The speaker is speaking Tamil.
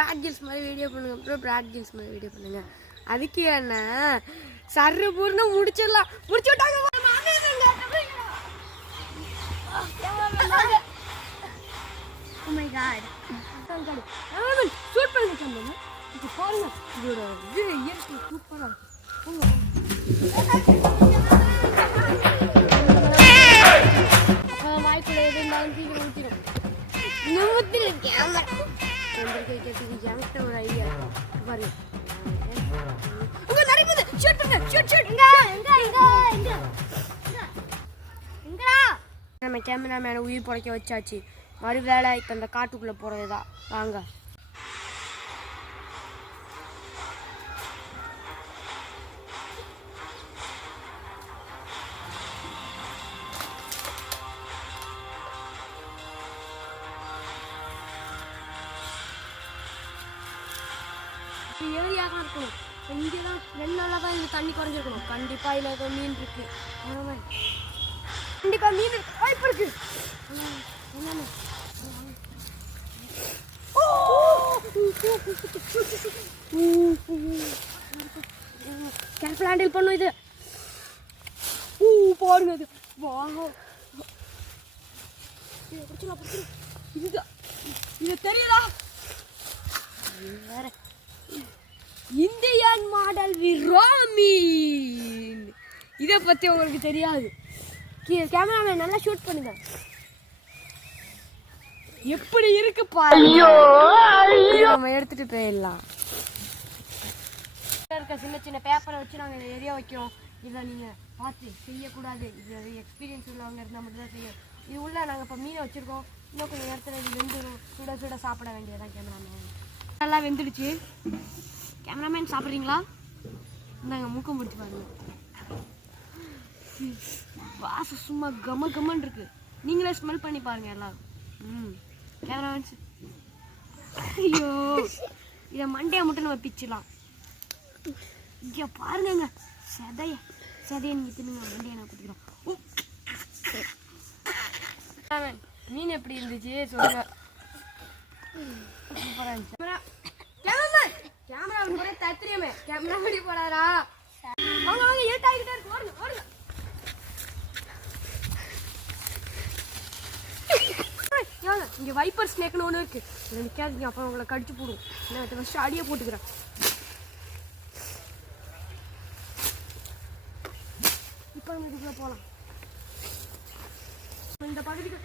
பிராக்டிஸ் மாதிரி வீடியோ பண்ணுங்க, அப்புறம் பிராக்டிஸ் மாதிரி வீடியோ பண்ணுங்க. அதுக்கு என்ன சர்ரு பூர்ணு முடிச்சிடலாம். முடிச்சு விட்டாங்க. Oh my god. ஷூட் பண்ணி வச்சோம். இது பாருங்க. இதோட இது இயற்கை சூப்பரா இருக்கு. வாய்க்குள்ள எது இருந்தாலும் சீக்கிரம் ஊற்றிடும். நிமித்தில் கேமரா என்கிட்ட ஒரு ஐடியா பாருங்க. உங்க நிறைய பேர் ஷூட் பண்ணுங்க. ஷூட் நம்ம கேமராமேனை உயிர் படைக்க வச்சாச்சு. மறு வேலை இப்போ இந்த காட்டுக்குள்ளே போகிறது தான். வாங்க. ஏரியாக இருக்கணும். இங்கே தான் 2 நாளாக தான் இந்த தண்ணி குறைஞ்சிருக்கணும். கண்டிப்பாக இதில் ஏதோ மீன் இருக்கு. கண்டிப்பாக மீன் இருக்கு. வாய்ப்பு இருக்கு. என்னன்னு கேர்ஃபுல் ஹேண்டில் பண்ணும். இது பாருங்க. இது வாங்க. இதுதான் இது தெரியலா? வேற இந்தியன் மாடல் விராமீன். இதை பற்றி உங்களுக்கு தெரியாது. கேமராமேன் நல்லா ஷூட் பண்ணுங்க. எப்படி இருக்கு பாருங்க. நம்ம எடுத்துட்டு போயிடலாம். இருக்க சின்ன சின்ன பேப்பரை வச்சு நாங்கள் எரிய வைக்கிறோம். இதை நீங்கள் பார்த்து செய்யக்கூடாது. இது எக்ஸ்பீரியன்ஸ் உள்ளவங்க இருந்தால் மட்டும்தான் செய்யும். இது உள்ள நாங்கள் இப்போ மீனை வச்சுருக்கோம். இன்னும் கொஞ்சம் நேரத்தில் இது வெந்துடும். சுட சுட சாப்பிட வேண்டியதுதான். கேமராமேன் நல்லா வெந்துடுச்சு. கேமராமேன் சாப்பிட்றீங்களா? இந்தாங்க மூக்கம் பிடிச்சி பாருங்க. வாசம் சும்மா கம்மன்னு இருக்கு. நீங்களே ஸ்மெல் பண்ணி பாருங்க எல்லாரும். கேமராமேன் ஐயோ இதை மண்டையை மட்டும் நம்ம பிச்சிடலாம். இங்கே பாருங்க. சதையை நீங்கள் தின்னுங்க. மண்டையை நான் குடிக்கிறோம். மீன் எப்படி இருந்துச்சு சொல்லுங்க. சூப்பராக இருந்துச்சு. கேமரா கூட தத்துறியமே. கேமரா படி போடாரா? வாங்க ஏட்டாகிட்டே இருக்கு. ஓடுங்க. இங்கே வைப்பர் ஸ்னேக்னு ஒன்று இருக்கு. இதில் நிற்காதீங்க, அப்புறம் உங்களை கடிச்சு போடும். நான் ஃபஸ்ட்டு அடியை போட்டுக்கிறேன். இப்போ நம்ம இதுக்குள்ளே போகலாம். இந்த பகுதிக்கு